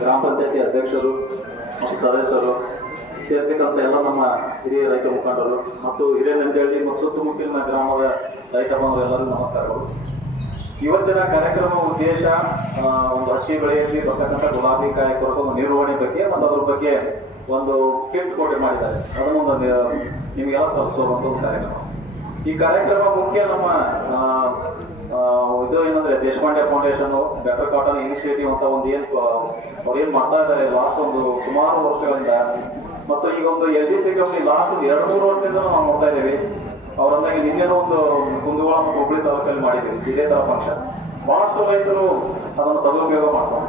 ಗ್ರಾಮ ಪಂಚಾಯತಿ ಅಧ್ಯಕ್ಷರು ಮತ್ತು ಸದಸ್ಯರು ಸೇರ್ತಕ್ಕಂಥ ಎಲ್ಲ ನಮ್ಮ ಹಿರಿಯ ರೈತ ಮುಖಂಡರು ಮತ್ತು ಹಿರೇನಂಜಳ್ಳಿ ಮತ್ತು ಸುತ್ತಮುತ್ತಲಿನ ಗ್ರಾಮದ ರೈತ ಬಾಂಧವರೆಲ್ಲರಿಗೂ ನಮಸ್ಕಾರಗಳು. ಇವತ್ತಿನ ಕಾರ್ಯಕ್ರಮ ಉದ್ದೇಶ ಒಂದು ಹಸಿ ಬೆಳೆಯಲ್ಲಿ ಬರ್ತಕ್ಕಂಥ ಗುಲಾಬಿ ಕಾಯಿ ಕೊರಕ ನಿರ್ವಹಣೆ ಬಗ್ಗೆ ಮತ್ತು ಅದ್ರ ಬಗ್ಗೆ ಒಂದು ಕಿಟ್ ಕೋಟೆ ಮಾಡಿದ್ದಾರೆ. ಅದನ್ನೊಂದು ನಿಮಗೆಲ್ಲ ತಲುಪಿಸುವಂಥ ಒಂದು ಕಾರ್ಯಕ್ರಮ. ಈ ಕಾರ್ಯಕ್ರಮ ಮುಖ್ಯ ನಮ್ಮ ಇದು ಏನಂದ್ರೆ Deshpande foundation, doctor cotton initiative ಅಂತ ಒಂದು ಅವ್ರು ಏನು ಮಾಡ್ತಾ ಇದ್ದಾರೆ ಲಾಸ್ಟ್ ಒಂದು ಸುಮಾರು ವರ್ಷಗಳಿಂದ, ಮತ್ತು ಈಗ ಒಂದು LDC ಕಂಪ್ನಿ ಲಾಸ್ಟ್ 2-3 ವರ್ಷದಿಂದ ನಾವು ನೋಡ್ತಾ ಇದ್ದೀವಿ. ಅವರಂದಾಗಿ ನಿನ್ನೆನೂ ಒಂದು ಕುಂದಗೋಳ ಮತ್ತು ಹುಬ್ಬಳ್ಳಿ ತಾಲೂಕಲ್ಲಿ ಮಾಡಿದ್ದೀವಿ ಇದೇ ಥರ ಫಂಕ್ಷನ್. ಬಹಳಷ್ಟು ರೈತರು ಅದನ್ನು ಸದುಪಯೋಗ ಮಾಡ್ತಾರೆ.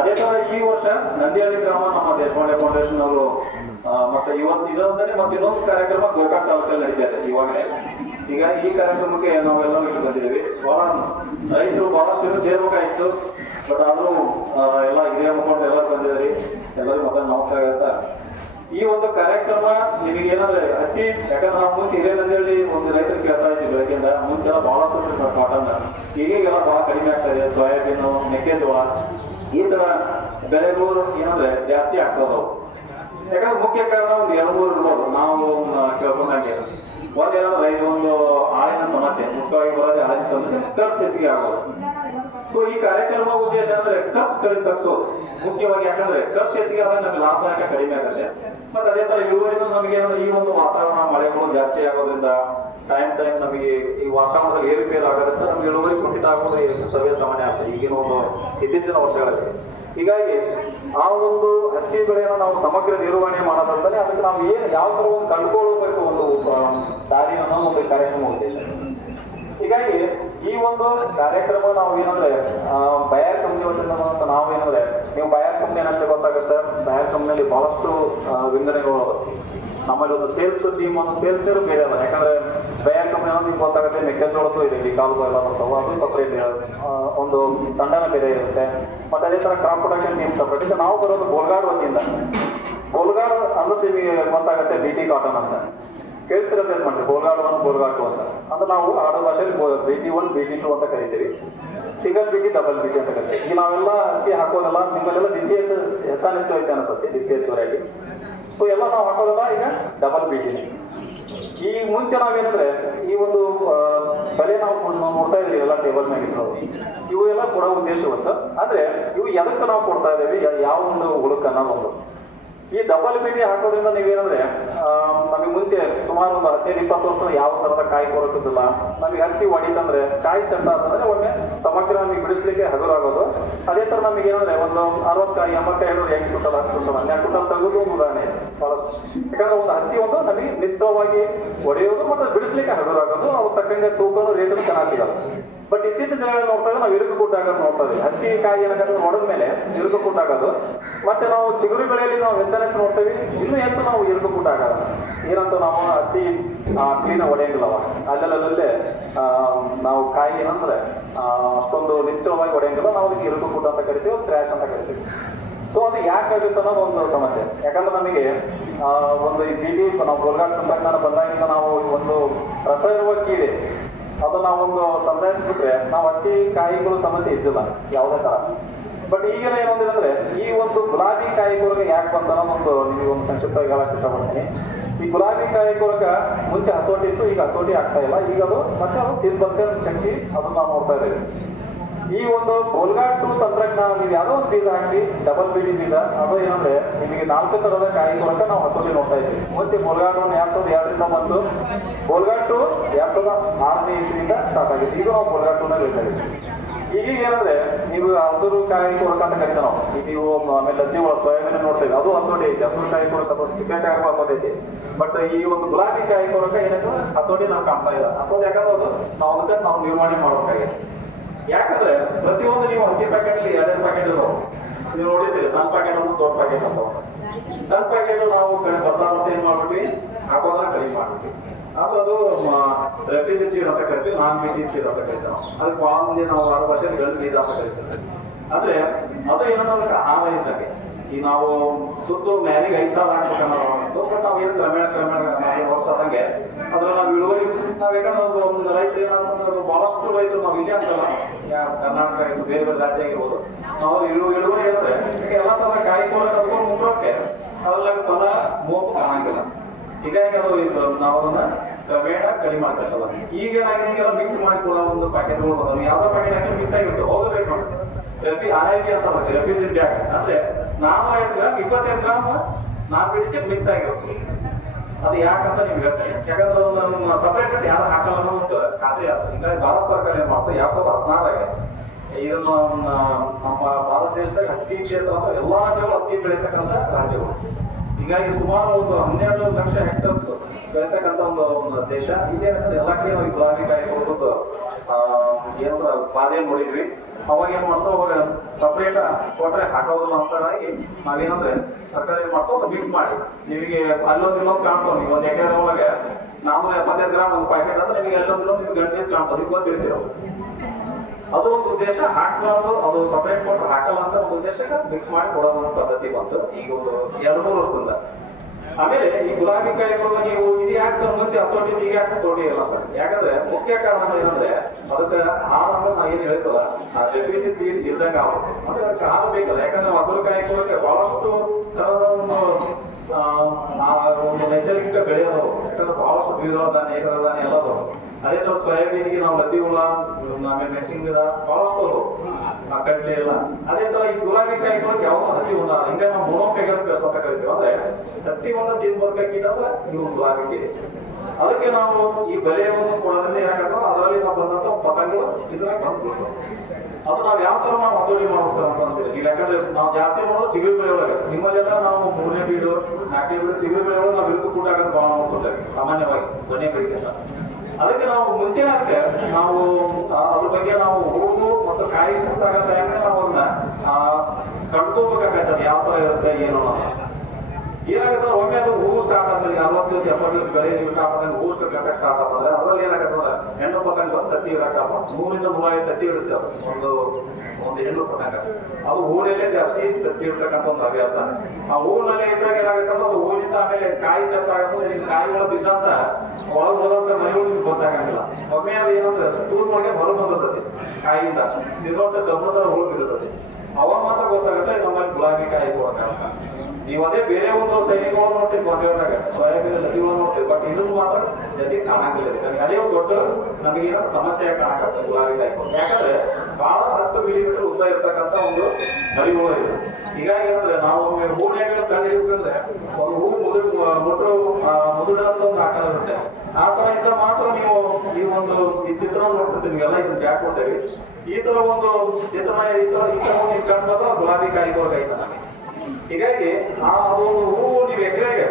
ಅದೇ ಥರ ಈ ವರ್ಷ ನಂದಿಹಳ್ಳಿ ಗ್ರಾಮ ನಮ್ಮ ದೇಶಪಾಂಡೆ ಫೌಂಡೇಶನ್ ಅವರು ಮತ್ತೆ ಇವತ್ತು ಇದೊಂದನೇ ಮತ್ತೆ ಇನ್ನೊಂದು ಕಾರ್ಯಕ್ರಮ ಗೋಕಾಕ್ ತಾಲೂಕಲ್ಲಿ ನಡೀತಾ ಇದೆ ಇವಾಗಲೇ. ಈಗ ಈ ಕಾರ್ಯಕ್ರಮಕ್ಕೆ ನಾವೆಲ್ಲ ಇಲ್ಲಿ ಬಂದಿದ್ದೀವಿ. ರೈತರು ಬಹಳಷ್ಟು ಸೇರ್ಬೇಕಾಗಿತ್ತು, ಬಟ್ ಆದರೂ ಎಲ್ಲ ಹಿರಿಯ ಮುಖಂಡರು ಎಲ್ಲ ಬಂದಿದ್ದೀರಿ. ಎಲ್ಲರಿಗೂ ಮತ್ತೆ ನಮಸ್ಕಾರ ಅಂತ. ಈ ಒಂದು ಕಾರ್ಯಕ್ರಮ ನಿಮಗೆ ಏನಂದ್ರೆ ಯಾಕಂದ್ರೆ ನಾವು ಮುಂಚೆ ಹಿರಿಯರಲ್ಲಿ ಒಂದು ರೈತರು ಕೇಳ್ತಾ ಇದ್ದೀವಿ ಬೆಳಗ್ಗೆಯಿಂದ. ಮುಂಚೆಲ್ಲ ಬಹಳಷ್ಟು ಕಾಟನ್, ಈಗೀಗೆಲ್ಲ ಬಹಳ ಕಡಿಮೆ ಆಗ್ತಾ ಇದೆ. ಸೋಯಾಬೀನು, ಮೆಕ್ಕೆಜೋಳ ಈ ತರ ಬೆಳೆಗಳು ಏನಂದ್ರೆ ಜಾಸ್ತಿ ಆಗ್ತದವು. ಯಾಕಂದ್ರೆ ಮುಖ್ಯ ಕಾರಣ ಒಂದು 2-3 ಇರ್ಬೋದು. ನಾವು ಕೇಳ್ಕೊಂಡಂಗೆ ಒಂದೇನಂದ್ರೆ ರೈತ ಒಂದು ಹಾಲಿನ ಸಮಸ್ಯೆ, ಮುಖ್ಯವಾಗಿ ಬರೋದೇ ಹಾಲಿನ ಸಮಸ್ಯೆ, ಖರ್ಚು ಹೆಚ್ಚಿಗೆ ಆಗೋದು. ಸೊ ಈ ಕಾರ್ಯಕ್ರಮ ಉದ್ದೇಶ ಅಂದ್ರೆ ಖರ್ಚು ತಗ್ಸೋದು ಮುಖ್ಯವಾಗಿ. ಯಾಕಂದ್ರೆ ಖರ್ಚು ಹೆಚ್ಚಿಗೆ ಆದಾಗ ನಮ್ಗೆ ಲಾಭದಾಯಕ ಕಡಿಮೆ ಆಗುತ್ತೆ. ಮತ್ತೆ ಅದೇ ತರ ಇಳುವರಿನೂ ನಮಗೆ ಈ ಒಂದು ವಾತಾವರಣ ಮಳೆಗಳು ಜಾಸ್ತಿ ಆಗೋದ್ರಿಂದ ಟೈಮ್ ನಮಗೆ ಈ ವಾತಾವರಣದಲ್ಲಿ ಏರುಪೇರು ಆಗೋದ್ರಿಂದ ನಮ್ಗೆ ಇಳುವರಿ ಕುಂಠಿತ ಆಗೋದು ಸರ್ವೇ ಸಾಮಾನ್ಯ ಆಗ್ತದೆ ಈಗಿನ ಒಂದು ಇತ್ತೀಚಿನ ವರ್ಷಗಳಲ್ಲಿ. ಹೀಗಾಗಿ ಆ ಒಂದು ಹತ್ತಿ ಬೆಳೆಯನ್ನು ನಾವು ಸಮಗ್ರ ನಿರ್ವಹಣೆ ಮಾಡೋದಂತಾನೆ ಅದಕ್ಕೆ ನಾವು ಯಾವ ತರ ಒಂದು ಕಂಡುಕೊಳ್ಳಬೇಕು ಒಂದು ದಾರಿ ಅನ್ನೋ ಒಂದು ಕಾರ್ಯಕ್ರಮ ಉದ್ದೇಶ. ಹೀಗಾಗಿ ಈ ಒಂದು ಕಾರ್ಯಕ್ರಮ ನಾವು ಏನಂದ್ರೆ ಬಯಾರ್ ಕಂಪ್ನಿ ಅಂತ ನಾವು ಏನಂದ್ರೆ, ನೀವು ಬಯಾರ್ ಕಂಪ್ನಿ ಏನಂತ ಗೊತ್ತಾಗುತ್ತೆ. ಬಯಾರ್ ಕಂಪ್ನಿಯಲ್ಲಿ ಬಹಳಷ್ಟು ವಿಂಗಡಣೆಗಳು ನಮ್ಮಲ್ಲಿ ಒಂದು ಸೇಲ್ಸ್ ಟೀಮ್, ಒಂದು ಸೇಲ್ಸ್ ಬೇರೆ ಅಲ್ಲ. ಯಾಕಂದ್ರೆ ಬಯಾರ್ ಕಂಪ್ನಿ ಅನ್ನೋದು ನಿಮ್ಗೆ ಗೊತ್ತಾಗುತ್ತೆ, ಮೆಕ್ಕೆಜೋಳದ್ದು ಇದೆ, ಕಾಲು ಎಲ್ಲ ಬರ್ತಾವೆ, ಅದು ಸಪ್ರೇಟ್ ಒಂದು ತಂಡನ ಬೇರೆ ಇರುತ್ತೆ. ಮತ್ತೆ ಅದೇ ತರ ಕ್ರಾಪ್ ಪ್ರೊಡಕ್ಷನ್ ಟೀಮ್ ಸಪ್ರೇಟ್. ಈಗ ನಾವು ಬರೋದು ಗೋಲ್ಗಾಡ್ ವತಿಯಿಂದ. ಗೋಲ್ಗಾಡ್ ಅನ್ನೋದು ನಿಮಗೆ ಗೊತ್ತಾಗುತ್ತೆ BT ಕಾಟನ್ ಅಂತ ಕೇಳ್ತಿರೋದು ಮಾಡ್ತೀವಿ. ಗೋಲ್ಗಾಡ್ 1, ಗೋಲ್ಗಾಡ್ 2 ಅಂತ. ಅಂದ್ರೆ ನಾವು ಆಡೋ ಭಾಷೆಯಲ್ಲಿ BT1, BT2 ಅಂತ ಕರಿತೀವಿ. ಸಿಂಗಲ್ BT, ಡಬಲ್ BT ಅಂತ ಕರಿತೀವಿ. ಈಗ ನಾವೆಲ್ಲ ಹತ್ತಿ ಹಾಕೋದಲ್ಲ, ನಿಮ್ಮಲ್ಲೆಲ್ಲ DCH ಹೆಚ್ಚು ಐತೆ ಅನಿಸುತ್ತೆ, DCH ವೆರೈಟಿ. ಸೊ ಎಲ್ಲ ನಾವು ಹಾಕೋದಲ್ಲ ಈಗ ಡಬಲ್ BT. ಈ ಮುಂಚೆ ನಾವೇನಂದ್ರೆ ಈ ಒಂದು ಬೆಲೆ ನಾವು ನೋಡ್ತಾ ಇದ್ರಿ ಎಲ್ಲ ಟೇಬಲ್ ಮ್ಯಾಗ ಇರೋದು, ಇವು ಎಲ್ಲ ಕೊಡೋ ಉದ್ದೇಶ ಇವತ್ತು. ಆದ್ರೆ ಇವು ಎದಕ್ಕೆ ನಾವು ಕೊಡ್ತಾ ಇದ್ದೀವಿ, ಯಾವ ಒಂದು ಹುಡುಕ ಅನ್ನೋದು. ಈ ಡಬಲ್ BT ಹಾಕೋದ್ರಿಂದ ನೀವೇನಂದ್ರೆ ನಮಗೆ ಮುಂಚೆ ಸುಮಾರು ಒಂದು 15-20 ವರ್ಷ ಯಾವ ತರದ ಕಾಯಿ ಕೊರಕದಿಲ್ಲ. ನಮಗೆ ಹತ್ತಿ ಹೊಡಿತಂದ್ರೆ ಕಾಯಿ ಸೆಟ್ ಅಂತಂದ್ರೆ ಒಮ್ಮೆ ಸಮಗ್ರ ನಮಗೆ ಬಿಡಿಸ್ಲಿಕ್ಕೆ ಹಗುರಾಗೋದು. ಅದೇ ತರ ನಮಗೆ ಏನಂದ್ರೆ ಒಂದು 60 ಕಾಯಿ 80 ಕಾಯಿ ಹೇಳಿದ್ರೆ 8 ಕ್ವಿಂಟಲ್ 10 ಕ್ವಿಂಟಲ್ 12 ಕ್ವಿಂಟಲ್ ತೆಗೆದು ಒಂದು ಉದಾಹರಣೆ. ಯಾಕಂದ್ರೆ ಒಂದು ಹತ್ತಿ ಒಂದು ನಮಗೆ ನಿಶ್ಚಯವಾಗಿ ಹೊಡೆಯೋದು ಮತ್ತೆ ಬಿಡಿಸ್ಲಿಕ್ಕೆ ಹಗುರಾಗೋದು. ಅವ್ರು ತಕ್ಕಂಗೆ ತೂಕನು ರೇಟು ಚೆನ್ನಾಗಿ ಸಿಗಲ್ಲ. ಬಟ್ ಇತ್ತೀಚಿನ ದಿನಗಳಲ್ಲಿ ನೋಡ್ತಾ ಇದ್ರೆ ನಾವು ಇರುಕು ಕೂಟಾಗೋದು ನೋಡ್ತಾ ಇದ್ದೀವಿ. ಹತ್ತಿ ಕಾಯಿ ಏನಾಗೋದು ಹೊಡೆದ ಮೇಲೆ ಇರುಕು ಕೂಟಾಗೋದು. ಮತ್ತೆ ನಾವು ಚಿಗುರಿ ಬೆಳೆಯಲ್ಲಿ ನಾವು ಹೆಚ್ಚು ನೋಡ್ತೀವಿ, ಇನ್ನೂ ಹೆಚ್ಚು ನಾವು ಇರುಕು ಕೂಟಾಗೋದು. ಏನಂತ ನಾವು ಹತ್ತಿ ಕ್ಲೀನ್ ಹೊಡೆಯಂಗಿಲ್ಲವ, ಅಲ್ಲಲ್ಲೇ ನಾವು ಕಾಯಿ ಏನಂದ್ರೆ ಅಷ್ಟೊಂದು ನಿಶ್ಚಲವಾಗಿ ಹೊಡೆಯಂಗಿಲ್ಲ. ನಾವು ಅದಕ್ಕೆ ಇರುಕು ಕೂಟ ಅಂತ ಕರಿತೀವಿ, ಸ್ಕ್ರ್ಯಾಚ್ ಅಂತ ಕರಿತೀವಿ. ಸೊ ಅದು ಯಾಕಾಗುತ್ತೆ ಅನ್ನೋದು ಒಂದು ಸಮಸ್ಯೆ. ಯಾಕಂದ್ರೆ ನಮಗೆ ಒಂದು ಈ BT ನಾವು ಗೋಲ್ಗಾಡ್ ತಂತ್ರಜ್ಞಾನ ಬಂದಾಗಿಂದ ನಾವು ಒಂದು ರಸ ಇರುವ ಕೀಡೆ ಅದು ನಾವೊಂದು ಸಂಗ್ರಹಿಸ್ಬಿಟ್ರೆ ನಾವು ಹತ್ತಿ ಕಾಯಿಗಳು ಸಮಸ್ಯೆ ಇದ್ದಿಲ್ಲ ಯಾವುದೇ ತರ. ಬಟ್ ಈಗೆಲ್ಲ ಏನಂದ್ರೆ ಈ ಒಂದು ಗುಲಾಬಿ ಕಾಯಿ ಕೊರಕ ಯಾಕೆ ಬಂತ ಅನ್ನೋದೊಂದು ನಿಮಗೆ ಒಂದು ಸಂಕ್ಷಿಪ್ತವಾಗಿ ಹೇಳಕ್ ಇಷ್ಟಪಡ್ತೀನಿ. ಈ ಗುಲಾಬಿ ಕಾಯಿ ಕೊರಕ ಮುಂಚೆ ಹತೋಟಿ ಇತ್ತು, ಈಗ ಹತೋಟಿ ಆಗ್ತಾ ಇಲ್ಲ. ಈಗ ಅದು ಮತ್ತೆ ಅದು ತಿಂದ ಶಕ್ತಿ ಅದನ್ನ ನಾವು ನೋಡ್ತಾ ಇದ್ದೇವೆ. ಈ ಒಂದು ಗೋಲ್ಗಾಡ್ 2 ತಂತ್ರಜ್ಞಾನ ನೀವು ಯಾವುದೋ ಒಂದು ಬೀಜ ಹಾಕಿ ಡಬಲ್ BT ಬೀಜ, ಅದು ಏನಂದ್ರೆ ನಿಮಗೆ 4 ತರದ ಕಾಯಿ ಕೊರಕ ನಾವು ಹತೋಟಿ ನೋಡ್ತಾ ಇದ್ವಿ. ಮುಂಚೆ ಗೋಲ್ಗಾಡ್ 1 2002ರಿಂದ ಬಂತು, ಗೋಲ್ಗಾಡ್ 2 2006ನೇ ಇಸ್ವಿಯಿಂದ ಸ್ಟಾರ್ಟ್ ಆಗಿದೆ. ಈಗ ನಾವು ಗೋಲ್ಗಾಡ್ 2ನ ಹೇಳ್ತಾ ಇದ್ದೀವಿ. ಈಗ ಏನಂದ್ರೆ ನೀವು ಹಸಿರು ಕಾಯಿ ಕೊರಕ ಅಂತ ಕರಿತಾ ನಾವು. ಈಗ ನೀವು ಆಮೇಲೆ ಲದ್ದಿ ಸೋಯಾಬೀನ್ ನೋಡ್ತಾ ಇದ್ದೀವಿ, ಅದು ಹತೋಟಿ ಐತಿ. ಹಸಿರು ಕಾಯಿ ಕೊರಕ ಟಿಕೆಟ್ ಹಾಕೋದೈತಿ. ಬಟ್ ಈ ಒಂದು ಗುಲಾಬಿ ಕಾಯಿ ಕೊರಕ ಏನಾಗ್ತದೆ ಹತೋಟಿ ನಾವು ಕಾಣ್ತಾ ಇಲ್ಲ. ಹತೋಟಿ ಯಾಕಂದ್ರೆ ಅದು ನಾವು ಅದಕ್ಕೆ ನಾವು ನಿರ್ವಹಣೆ ಮಾಡಬೇಕಾಗಿದೆ. ಯಾಕಂದ್ರೆ ಪ್ರತಿಯೊಂದು ನೀವು ಹತ್ತಿ ಪ್ಯಾಕೆಟ್ ಅಲ್ಲಿ 2 ಪ್ಯಾಕೆಟ್ ಇರೋ ನೀವು ನೋಡಿದ್ದೀರಿ. ಸಣ್ಣ ಪ್ಯಾಕೆಟ್ ಒಂದು ದೊಡ್ಡ ಪ್ಯಾಕೆಟ್ ಅಂತ. ಸಣ್ಣ ಪ್ಯಾಕೆಟ್ ನಾವು ಬದಲಾವಣೆ ಏನ್ ಮಾಡ್ಬಿಟ್ವಿ, ಹಾಕೋದ್ರೆ ಕಡಿಮೆ ಮಾಡ್ಬಿಟ್ವಿ. ಅದು ರೆಫ್ರಿಜಿ ಸೀಡ್ ಅಂತ ಕರಿತೀವಿ, ನಾನ್ BT ಸೀಡ್ ಅಂತ ಕರಿತೀವಿ ನಾವು. ಅದಕ್ಕೆ ಬಾಂಬಲ್ಲಿ ನಾವು 6 ವರ್ಷ ಬೀಜ ಅಂತ ಕರಿತೀವಿ. ಅಂದ್ರೆ ಅದು ಏನೋ ಅದಕ್ಕೆ ಆಹಾರ ಇದ್ದಂಗೆ. ಈಗ ನಾವು ಸುತ್ತು ಮ್ಯಾಲಿಗೆ 5,000 ಹಾಕ್ಬೇಕನ್ನೋದು ಬಟ್ ನಾವು ಏನು ಕ್ರಮೇಣ 5 ವರ್ಷ ಆದಂಗೆ ಅದ್ರ ನಾವು ಇಳುವರಿ ನಾವು ಯಾಕಂದ್ರೆ ಒಂದು ರೈತ ಏನಂತಂದ್ರೆ ಬಹಳಷ್ಟು ರೈತರು ನಾವು ಇಲ್ಲಿ ಅಂತಲ್ಲ ಕರ್ನಾಟಕ ಇದು ಬೇರೆ ಬೇರೆ ರಾಜ್ಯ ಆಗಿರ್ಬೋದು ನಾವು ಇಳುವರಿ ಇರುತ್ತೆ ಎಲ್ಲ ಥರ ಕಾಯಿಪಲ್ಯ ಕರ್ಕೊಂಡು ಮುಂದಕ್ಕೆ ಅದ್ರಲ್ಲಿ ಫಲ ಮೋಪ ಕಾಣಂಗಿಲ್ಲ ಹೀಗಾಗಿ ಅದು ಇದು ನಾವು ಅದನ್ನ ಕ್ರಮೇಣ ಕಡಿಮೆ ಮಾಡ್ಬೇಕಲ್ಲ ಈಗ ಈಗೆಲ್ಲ ಮಿಕ್ಸ್ ಮಾಡಿಕೊಳ್ಳೋ ಒಂದು ಪ್ಯಾಕೆಟ್ಗಳು ಬಂದವು ಯಾವ್ದೋ ಪ್ಯಾಕೆಟ್ ಹಾಕಿ ಮಿಕ್ಸ್ ಆಗಿರುತ್ತೆ ಹೋಗಬೇಕು ನೋಡಿ ರಬಿ ಆರೈಕೆ ಅಂತ ಬರ್ತದೆ ರಬಿ ಬ್ಯಾಗ್ ಅಂದ್ರೆ 4 ಗ್ರಾಮ್ 25 ಗ್ರಾಮ್ ನಾನ್ ಬಿಡಿಸಿ ಮಿಕ್ಸ್ ಆಗಿರುತ್ತೆ ಅದು ಯಾಕಂತ ನೀವು ಹೇಳ್ತೇನೆ ಯಾಕಂದ್ರೆ ನಮ್ಮ ಸಪರೇಟ್ ಯಾರು ಹಾಕಲ್ಲ ಅನ್ನೋದು ಖಾತ್ರಿ ಆಗ್ತದೆ ಹೀಗಾಗಿ ಭಾರತ ಸರ್ಕಾರ ಏನ್ ಮಾಡ್ತಾರೆ 2016 ಇದನ್ನು ನಮ್ಮ ಭಾರತ ದೇಶದಾಗ ಹತ್ತಿ ಕ್ಷೇತ್ರ ಅಂತ ಎಲ್ಲಾ ರಾಜ್ಯಗಳು ಹತ್ತಿ ಬೆಳೀತಕ್ಕಂಥ ರಾಜ್ಯಗಳು ಹೀಗಾಗಿ ಸುಮಾರು ಒಂದು 12 ಲಕ್ಷ ಹೆಕ್ಟರ್ ಬೆಳೀತಕ್ಕಂಥ ಒಂದು ದೇಶ ಇದೇನಂದ್ರೆ ಎಲ್ಲ ಕಡೆ ನಾವು ಗುಲಾಬಿ ಕಾಯಿ ಕೊಡ್ಬೋದು ಏನಂದ್ರೆ ಬಾಧೆ ನೋಡಿದ್ವಿ ಅವಾಗ ಏನ್ ಮಾಡ್ತಾವ ಅವಾಗ ಸಪ್ರೇಟ್ ಕೊಟ್ರೆ ಹಾಕೋದಿಲ್ಲ ಅಂತರಾಗಿ ನಾವೇನಂದ್ರೆ ಸರ್ಕಾರ ಏನ್ ಮಾಡ್ತಾವ ಮಿಕ್ಸ್ ಮಾಡಿ ನಿಮಗೆ ಅಲ್ಲೊಂದು ಇನ್ನೊಂದು ಕಾಣ್ತಾವ ನೀವು ಒಂದು ಎಕರೆ ಒಳಗೆ 475 ಗ್ರಾಮ್ ಒಂದು ಪ್ಯಾಕೆಟ್ ಅಂದ್ರೆ ನಿಮಗೆ ಎಲ್ಲೊಂದು ನಿಮ್ಗೆ ಗಂಟೆ ಕಾಣ್ತದೆ ಗೊತ್ತಿರ್ತೀರ ಅದು ಒಂದು ಉದ್ದೇಶ ಹಾಕಬಾರ್ದು ಅದು ಸಪರೇಟ್ ಕೊಟ್ಟು ಹಾಕಲ್ಲ ಅಂತ ಒಂದು ಉದ್ದೇಶಕ್ಕೆ ಮಿಕ್ಸ್ ಮಾಡಿ ಕೊಡೋ ಒಂದು ಪದ್ಧತಿ ಬಂತು ಈಗ ಒಂದು 2-3 ವರ್ಷದಿಂದ ಆಮೇಲೆ ಈ ಗುಲಾಬಿ ಕಾಯಿಗಳು ನೀವು ಇದು ಯಾಕೆ ಸರ್ ಮುಂಚೆ ಹತ್ತೋಟಿ ಈಗ ಯಾಕೆ ತೋಟಿ ಇಲ್ಲ ಯಾಕಂದ್ರೆ ಮುಖ್ಯ ಕಾರಣ ಏನಂದ್ರೆ ಅದಕ್ಕೆ ಹಾಲು ಅಂದ್ರೆ ನಾ ಏನ್ ಹೇಳ್ತಲ್ಲ ರೆಫ್ಯೂಜಿ ಸೀಡ್ ಇಲ್ದಂಗ ಆಗ್ಬೇಕು ಅಂದ್ರೆ ಅದಕ್ಕೆ ಹಾಲು ಬೇಕಲ್ಲ ಯಾಕಂದ್ರೆ ಹಸಿರು ಕಾಯಿಗಳಿಗೆ ಬಹಳಷ್ಟು ತರದ ಒಂದು ನೈಸರ್ಗಿಕ ಬೆಳೆ ಅದಾವು ಯಾಕಂದ್ರೆ ಬಹಳಷ್ಟು ದ್ವಿದಳ ಧಾನ್ಯ ಏಕದಳ ಧಾನ್ಯ ಎಲ್ಲ ಅದಾವು ಅದೇ ತರ ಸೋಯಾಬೀನ್ಗೆ ನಾವು ಲದ್ದಿ ಹುಳ ಆಮೇಲೆ ಮೆಣಸಿನ ಗಿಡ ಬಹಳಷ್ಟು ಅದಾವು ಕಡ್ಲೆ ಎಲ್ಲ ಅದೇ ತರ ಈ ಗುಲಾಬಿ ಕಾಯಿಗಳಿಗೆ ಯಾವ್ದು ಹತ್ತಿ ಹುಳ ಹಿಂಗೆ ನಾವು ಮೊನೋಫೆಗಸ್ ಅಂತ ಕರಿತೀವಿ ಅಂದ್ರೆ ಹತ್ತಿ ಹುಳ ತಿನ್ಬರ್ಕ ಕೀಟ ಅಂದ್ರೆ ಇವು ಗುಲಾಬಿ ಕೀಟ ಅದಕ್ಕೆ ನಾವು ಈ ಬೆಲೆಯನ್ನು ಕೊಡೋದ್ರಿಂದ ಏನಾಗತ್ತೋ ಅದರಲ್ಲಿ ನಾವು ಬಂದಂತ ಪತಂಗಗಳು ಇದ್ರಾಗ ಬಂದ್ಬಿಡ್ತು ಅದು ನಾವು ಯಾವ ತರ ನಾವು ಹತೋಟಿ ಮಾಡ್ಸೋಣ ಅಂತ ಅಂತೀವಿ ಈಗ ಯಾಕಂದ್ರೆ ನಾವು ಜಾಸ್ತಿ ಮಾಡೋದು ಚಿಗುರು ಬೆಳೆ ಒಳಗೆ ನಿಮ್ಮಲ್ಲೆಲ್ಲ ನಾವು 3ನೇ ಬೀಡು 4ನೇ ಬೀಡು ಚಿಗುರು ಬೆಳೆ ಒಳಗೆ ನಾವು ಬಿರುಕು ಕೂಟ ಆಗೋದು ಭಾಳ ನೋಡ್ಕೊತೇವೆ ಸಾಮಾನ್ಯವಾಗಿ ಮನೆ ಬೆಳೆಸಿಲ್ಲ ಅದಕ್ಕೆ ನಾವು ಮುಂಚೆ ಹಾಕಿ ನಾವು ಅದ್ರ ಬಗ್ಗೆ ನಾವು ಹೂವು ಮತ್ತು ಕಾಯಿ ಸುತ್ತಾಗ ಟೈಮ್ಗೆ ನಾವು ಅದನ್ನ ಕಂಡ್ಕೋಬೇಕಾಗತ್ತೆ ಯಾವ ತರ ಇರುತ್ತೆ ಏನು ಏನಾಗುತ್ತೆ ಒಮ್ಮೆ ಅದು ಹೂವು ಸ್ಟಾರ್ಟ್ ಆಗ್ತದೆ 60 ದಿವಸ 70 ದಿವಸ ಬೆಳೆ ನೀವು ಸ್ಟಾರ್ಟ್ ಆದಾಗ ಹೂವು ಕಟ್ಟಕ್ಕೆ ಸ್ಟಾರ್ಟ್ ಆಗ್ತದೆ ಅದ್ರಲ್ಲಿ ಏನಾಗತ್ತೆ ಹೆಣ್ಣು ಪತಂಗ ಬಂದು ತತ್ತಿ ಇರಕ್ಕಪ್ಪ 100-105 ತತ್ತಿ ಇರುತ್ತೆ ಒಂದು ಹೆಣ್ಣು ಪತಂಗ ಅದು ಹೂವಿನಲ್ಲೇ ಜಾಸ್ತಿ ತತ್ತಿ ಇರ್ತಕ್ಕಂಥ ಒಂದು ಹವ್ಯಾಸ ಆ ಹೂವಿನಲ್ಲೇ ಇದ್ದಾಗ ಏನಾಗುತ್ತೆ ಅದು ಹೂವಿನಿಂದ ಆಮೇಲೆ ಕಾಯಿ ಸೆಟ್ ಆಗುತ್ತೆ ನಿಮ್ಗೆ ಕಾಯಿಗಳು ಬಿದ್ದಂತ ಒಳಗೆ ಹೋದಂತ ಮನೆಗಳು ನಿಮ್ಗೆ ಗೊತ್ತಾಗಂಗಿಲ್ಲ ಒಮ್ಮೆ ಅದು ಏನಂದ್ರೆ ತೂರ್ ಒಳಗೆ ಹೊರ ಬಂದಿರ್ತದೆ ಕಾಯಿಯಿಂದ ನಿರ್ವಹಣೆ ಗಮನದ ಹುಳು ಬಿಡುತ್ತದೆ ಅವಾಗ ಮಾತ್ರ ಗೊತ್ತಾಗುತ್ತೆ ನಮ್ಮಲ್ಲಿ ಗುಲಾಬಿ ಕಾಯಿ ಕೊಡೋಕ್ಕಾಗಲ್ಲ ನೀವು ಅದೇ ಬೇರೆ ಒಂದು ಸೈನಿಕಗಳು ನೋಡ್ತೀವಿ ಮನೆಯವ್ರಾಗ ಸೋಯಾಬೀನ್ ಲತಿಗಳು ನೋಡ್ತೀವಿ ಬಟ್ ಇದನ್ನು ಮಾತ್ರ ಜೊತೆ ಕಾಣಂಗಿಲ್ಲ ನಮಗೆ ಅದೇ ಒಂದು ದೊಡ್ಡ ನಮಗೇನೋ ಸಮಸ್ಯೆ ಕಾಣಕತ್ತೆ ಗುಲಾಬಿ ಕಾಯಿ ಯಾಕಂದ್ರೆ ಬಹಳ 10 ಮಿಲಿಮೀಟರ್ ಉದ್ದ ಇರ್ತಕ್ಕಂಥ ಒಂದು ಮರಿಗಳು ಇದೆ ಹೀಗಾಗಿ ಅಂದ್ರೆ ನಾವು ಹೂವಿನ ಕಂಡಿರ್ಬೇಕಂದ್ರೆ ಒಂದು ಹೂ ಮುದುಡಂತ ಒಂದು ಆಕಾರ ಇರುತ್ತೆ ಆ ತರ ಇದ್ದ ಮಾತ್ರ ನೀವು ಈ ಒಂದು ಈ ಚಿತ್ರ ನೋಡ್ತಿರ್ತೀವಿ ನೀವೆಲ್ಲ ಇದನ್ನ ಜಾಕ್ ಕೊಡ್ತೇವೆ ಈ ತರ ಒಂದು ಚಿತ್ರಣ ಈ ತರ ಒಂದು ಕಂಡು ಗುಲಾಬಿ ಕಾಯಿಗಳು ಕೈತ ನಮಗೆ ಹೀಗಾಗಿ ಅದು ಹೂವು ನೀವು ಎಕರೆಗೆ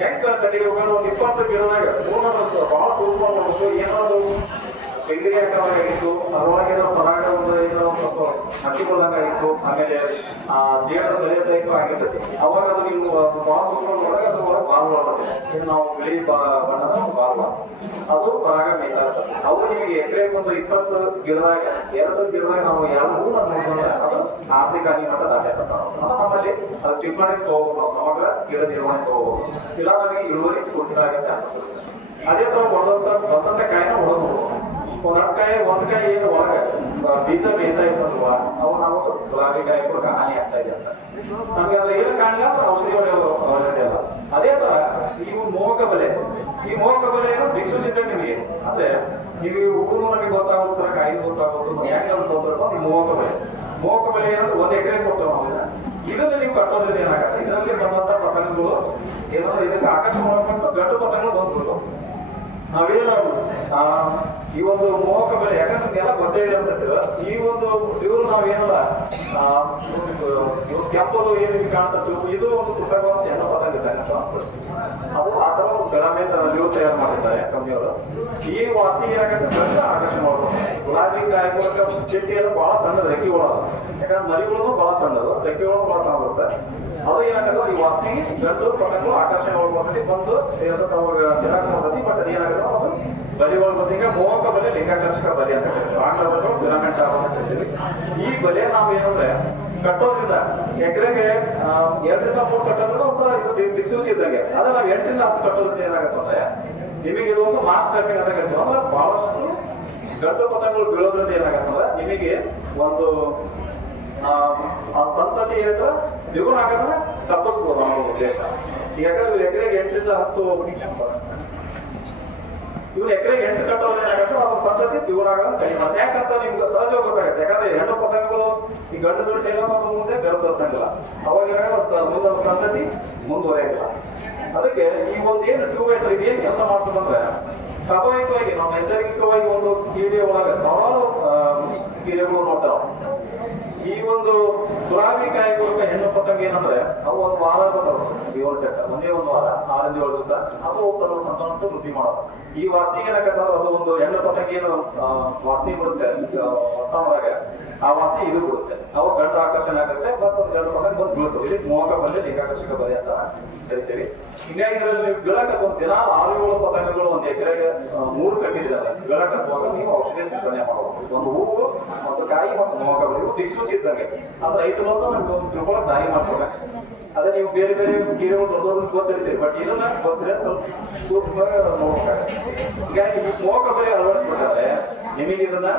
ಹೆಂಗ್ ಕಟ್ಟಿಗೆ ಒಂದು 20 ಗಿಡದಾಗ ಹೂವನ್ನು ಬಹಳ ತೂರ್ ಮಾಡ್ಬೇಕು ಏನಾದ್ರು ಬೆಂಗಡಿ ಹಾಕೋದಾಗಿತ್ತು ಅದರೊಳಗೆ ಪರಾಗ ಒಂದು ಏನೋ ಸ್ವಲ್ಪ ಹಸಿಕೊಳ್ಳಂಗಾಗಿತ್ತು ಆಮೇಲೆ ಜೇಡ ಬೆಳೆಯೋದಾಗಿತ್ತು ಆಗಿರ್ತೈತಿ ಅವಾಗ ಅದು ನೀವು ಬಾಲ್ ನೋಡಿದಾಗ ಅದು ಬಾಲ್ ಬರ್ತದೆ ಇದು ನಾವು ಬಿಳಿ ಬಣ್ಣದ ಬಾಲ್ ಅದು ಪರಾಗ ಮೇಯ್ತಾ ಇರ್ತದೆ ಅವು ನಿಮಗೆ ಎಕರೆಗೆ ಒಂದು 20 ಗಿಡದಾಗ 2 ಗಿಡದಾಗ ನಾವು ಯಾವ ಹೂ ನೋಡಿದ್ರೆ ಅದು ಆರ್ಥಿಕ ಮಟ್ಟ ದಾಟಿರ್ತಾವ ನಮ್ಮಲ್ಲಿ ಅದು ಸಿಂಪಡಣೆ ತಗೋಬಹುದು ನಾವು ಸಮಗ್ರ ಗಿಡ ನಿರ್ವಹಣೆ ತಗೋಬಹುದು ಇಲ್ಲ ನಮಗೆ ಇಳುವರಿ ಕೊಟ್ಟಿದಾಗ ಚಾನ್ಸ್ ಅದೇ ತರ ಬಂದಂತ ಕಾಯಿನ ಹೊಡೆದು ಒಂದ್ ಕಾಯಿ ಏನು ಒಳಗೆ ಬೀಜ ಬೇಯ್ತಾ ಇರ್ತಲ್ವ ಅವು ನಾವು ಗುಲಾಬಿ ಕಾಯಿ ಕೂಡ ಹಾನಿ ಆಗ್ತಾ ಇದೆ ಅಂತ ನಮ್ಗೆ ಅದು ಏನು ಕಾಣಿಲ್ಲ ಔಷಧಿ ಅವಶ್ಯಕತೆ ಅಲ್ಲ ಅದೇ ತರ ನೀವು ಮೋಹಕ ಬೆಲೆ ಈ ಮೋಹಕ ಬೆಲೆ ಏನು ದಿಕ್ಸೂಚಿತ ನಿಮಗೆ ಅಂದ್ರೆ ನೀವು ಹೂವು ನಮಗೆ ಗೊತ್ತಾಗೋದು ಸರ ಕಾಯಿ ಗೊತ್ತಾಗೋದು ಯಾಕೆ ತೊಂದ್ರೆ ನೀವು ಮೋಹಕ ಬೆಲೆ ಏನಂದ್ರೆ 1 ಎಕರೆ ಕೊಡ್ತೇವೆ ನಾವು ಇದನ್ನ ನೀವು ಕಟ್ಟೋದ್ರಿಂದ ಏನಾಗತ್ತೆ ಇದರಲ್ಲಿ ಬಂದಂತ ಪತಂಗಗಳು ಏನಾದ್ರು ಇದಕ್ಕೆ ಆಕರ್ಷಣೆ ಮಾಡ್ಕೊಂಡು ಗಂಡು ಪತಂಗಗಳು ಬಂದ್ಬಿಟ್ಟು ನಾವೇನು ಈ ಒಂದು ಮೋಹಕ ಬೆಲೆ ಯಾಕಂದ್ರೆ ಎಲ್ಲ ಗೊತ್ತೇ ಇದೆ ಅನ್ಸುತ್ತಿಲ್ಲ ಈ ಒಂದು ಇವರು ನಾವೇನಲ್ಲ ಕೆಂಪದು ಏನು ಕಾಣ್ತದೆ ಇದು ಒಂದು ಪುಸ್ತಕ ಎಲ್ಲ ಪತಂಗ ಅದು ಆ ತರ ಒಂದು ಗಣಮೆ ನೀವು ತಯಾರು ಮಾಡಿದ್ದಾರೆ ಕಂಪ್ನಿಯವರು ಈ ವಾಸ್ತಿಗೆ ಏನಾಗತ್ತೆ ಆಕರ್ಷಣೆ ಮಾಡ್ಬೋದು ಗುಲಾಬಿ ಕಾಯಿ ಚೆಟ್ಟಿಯನ್ನು ಬಹಳ ಸಣ್ಣದು ರೆಕ್ಕಿ ಒಳಗ ಯಾಕಂದ್ರೆ ಮರಿಗಳು ಬಹಳ ಸಣ್ಣದು ರೆಕ್ಕೆಗಳು ಬಹಳ ಸಣ್ಣ ಬರುತ್ತೆ ಅದು ಏನಾಗುತ್ತೆ ಈ ವಾಸ್ತಿಗೆ ಗಂಡು ಪತಂಗಗಳು ಆಕರ್ಷಣೆ ಮಾಡ್ಬೋದು ಬಂದು ಸೇರ್ಸಕ್ಕೆ ಅವಾಗ ಸೇರಾಕ ಮಾಡ್ತೈತಿ ಬಟ್ ಅದು ಏನಾಗುತ್ತೆ ಅದು ಬಲಿಗಳು ಬಂದೀಗ ಮೋಹಕ ಬಲೆ ಲಿಂಗಾಕರ್ಷಕ ಬಲಿ ಅಂತ ಕರಿತೀವಿ ಆಂಗ್ಲ ಫಿಲಮೆಂಟ್ ಅಂತ ಕರಿತೀವಿ ಈ ಬಲೆ ನಾವು ಏನಂದ್ರೆ ಕಟ್ಟೋದ್ರಿಂದ ಎಕರೆಗೆ 2ರಿಂದ 3 ಕಟ್ಟೋದ್ರಿಂದ ಒಂಥರ ಇದು ದಿಕ್ಸೂಚಿ ಇದ್ದಂಗೆ. ಅದೇ ನಾವು 8ರಿಂದ 10 ಕಟ್ಟೋದ್ರಿಂದ ಏನಾಗುತ್ತಂದ್ರೆ ನಿಮಗೆ ಇದು ಒಂದು ಮಾಸ್ ಟ್ಯಾಪಿಂಗ್ ಅಂತ ಹೇಳ್ತೀವಿ. ಅಂದ್ರೆ ಬಹಳಷ್ಟು ಗಂಡು ಪತಂಗಗಳು ಬೀಳೋದ್ರಿಂದ ಏನಾಗತ್ತಂದ್ರೆ ನಿಮಗೆ ಒಂದು ಸಂತತಿ ಏನಾದ್ರೆ ದ್ವಿಗುಣ ಆಗೋದನ್ನ ತಪ್ಪಿಸ್ಬೋದು ಅನ್ನೋ ಉದ್ದೇಶ. ಯಾಕಂದ್ರೆ ಎಕರೆಗೆ 8ರಿಂದ 10 ಇವ್ರು ಎಕರೆಗೆ 8 ಕಟ್ಟೋದ್ರೆ ಏನಾಗುತ್ತೆ ಅವ್ರ ಸಂತತಿ ದ್ವಿಗುಣ ಆಗೋದು ಕಡಿಮೆ ಮಾಡುತ್ತೆ. ಯಾಕಂತ ನಿಮ್ಗೆ ಸಹಜ ಗೊತ್ತಾಗುತ್ತೆ. ಯಾಕಂದ್ರೆ ಹೆಣ್ಣು ಪತಂಗಗಳು ಈ ಗಂಡು ಸೇರೋ ಮುಂದೆ ಗರ್ಭಧರಿಸಂಗಿಲ್ಲ, ಅವಾಗ ಏನಾಗ ಸಂತತಿ ಮುಂದುವರೆಯಲ್ಲ. ಅದಕ್ಕೆ ಈ ಒಂದು ಏನು ಟ್ಯೂಬ್ ಇದು ಏನ್ ಕೆಲಸ ಮಾಡ್ತದಂದ್ರೆ ಸ್ವಾಭಾವಿಕವಾಗಿ ನಾವು ನೈಸರ್ಗಿಕವಾಗಿ ಒಂದು ಕೀಡೆ ಒಳಗೆ ಸಾವಿರಾರು ಕೀಡೆಗಳು ನೋಡ್ತಾವ. ಈ ಒಂದು ತುರಾವಿ ಕಾಯಿಗೊಳಗ ಹೆಣ್ಣು ಪತಂಗ ಏನಂದ್ರೆ ಅವು ಒಂದು ವಾರ ಜೀವನ ಚಕ್ರ ಒಂದೇ ಒಂದು ವಾರ 6ರಿಂದ 7 ದಿವಸ ಅದು ತನ್ನ ಸಂತಾನ ವೃದ್ಧಿ ಮಾಡೋದು. ಈ ವಾಸನೆಗೆ ಏನಾಗತ್ತ ಅದು ಒಂದು ಹೆಣ್ಣು ಪತಂಗ ಏನು ವಾಸನೆ ಬಿಡುತ್ತೆ ವಾತಾವರಣದಾಗ, ಆ ವಾಸನೆ ಇದು ಬಿಡುತ್ತೆ. ಅವು ಗಂಡು ಆಕರ್ಷಣೆ ಆಗುತ್ತೆ ಮತ್ತು ಗಂಡು ಪತಂಗ ಬಂದು ಬೀಳ್ತವೆ. ಇದಕ್ಕೆ ಮೋಹಕ ಬಂದು ಲಿಂಗಾಕರ್ಷಕ ಬಲೆ ಅಂತ ಕರಿತೀವಿ. ಹಿಂಗಾಗಿ ಇದರಲ್ಲಿ ನೀವು ಬೀಳಕತ್ತ ಒಂದು ದಿನ 6-7 ಪತಂಗಗಳು ಒಂದು ಎಕರೆಗೆ 3 ಕಟ್ಟಿದ್ದಾರೆ. ಬೀಳಕತ್ತುವಾಗ ನೀವು ಔಷಧಿ ಸಿಂಪಡಣೆ ಮಾಡಬಹುದು. ಒಂದು ಹೂವು ಮತ್ತು ಕಾಯಿ ಮತ್ತು ಮೋಹಕ ಬಲೆ ದಿಕ್ಸೂಚಿ ಇದ್ದಂಗೆ. ಅಂದ್ರೆ ರೈತರು ನಮ್ಗೆ ಒಂದು ತಿಳ್ಕೊಳಕ್ ದಾರಿ ಮಾಡ್ಕೊಬೇಕು. ಅದೇ ನೀವು ಬೇರೆ ಬೇರೆ ಕೀರೆಗಳು ದೊಡ್ಡದವ್ರಿಗೆ ಗೊತ್ತಿರ್ತೀರಿ, ಬಟ್ ಇದನ್ನ ಗೊತ್ತಿದ್ರೆ ಸ್ವಲ್ಪ ಸೂಕ್ಷ್ಮವಾಗಿ ನೋಡ್ಬೇಕಾಗುತ್ತೆ. ಹೀಗಾಗಿ ಈ ಮೋಹಕ ಬಲೆ ಅಳವಡಿಸ್ಬಿಟ್ಟಾರೆ ನಿಮಗೆ ಇದನ್ನ